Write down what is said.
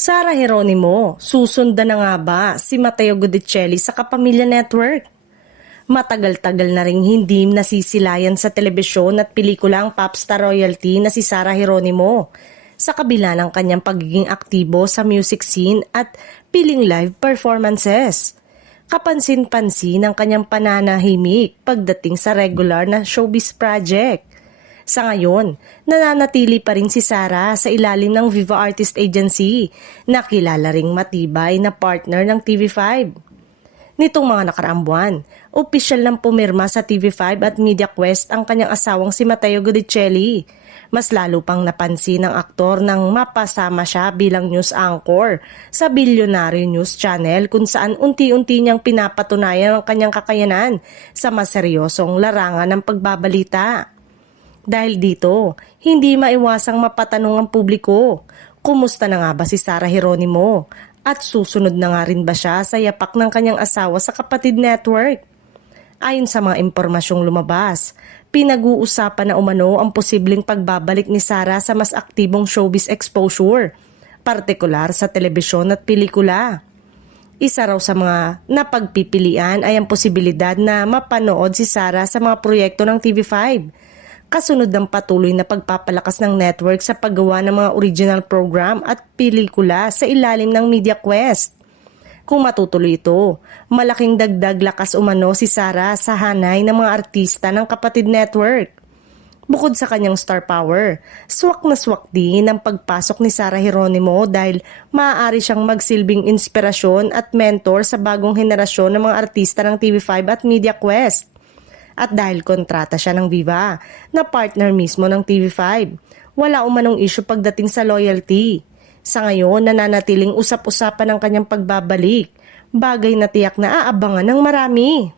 Sara Geronimo, susundan na nga ba si Matteo Guidicelli sa Kapamilya Network? Matagal-tagal na ring hindi nasisilayan sa telebisyon at pelikula ang popstar royalty na si Sara Geronimo sa kabila ng kanyang pagiging aktibo sa music scene at piling live performances. Kapansin-pansin ang kanyang pananahimik pagdating sa regular na showbiz project. Sa ngayon, nananatili pa rin si Sara sa ilalim ng Viva Artist Agency na kilala ring matibay na partner ng TV5. Nitong mga nakaraang buwan, opisyal nang pumirma sa TV5 at MediaQuest ang kanyang asawang si Matteo Guidicelli. Mas lalo pang napansin ng aktor nang mapasama siya bilang news anchor sa Bilyonaryo News Channel kung saan unti-unti niyang pinapatunayan ang kanyang kakayanan sa mas seryosong larangan ng pagbabalita. Dahil dito, hindi maiwasang mapatanong ang publiko, kumusta na nga ba si Sara Geronimo? At susunod na nga rin ba siya sa yapak ng kanyang asawa sa Kapatid Network? Ayon sa mga impormasyong lumabas, pinag-uusapan na umano ang posibleng pagbabalik ni Sara sa mas aktibong showbiz exposure, partikular sa telebisyon at pelikula. Isa raw sa mga napagpipilian ay ang posibilidad na mapanood si Sara sa mga proyekto ng TV5. Kasunod ng patuloy na pagpapalakas ng network sa paggawa ng mga original program at pelikula sa ilalim ng MediaQuest. Kung matutuloy ito, malaking dagdag lakas umano si Sara sa hanay ng mga artista ng Kapatid Network. Bukod sa kanyang star power, swak na swak din ang pagpasok ni Sara Geronimo dahil maaari siyang magsilbing inspirasyon at mentor sa bagong henerasyon ng mga artista ng TV5 at MediaQuest. At dahil kontrata siya ng Viva, na partner mismo ng TV5, wala umanong issue pagdating sa loyalty. Sa ngayon, nananatiling usap-usapan ang kanyang pagbabalik, bagay na tiyak na aabangan ng marami.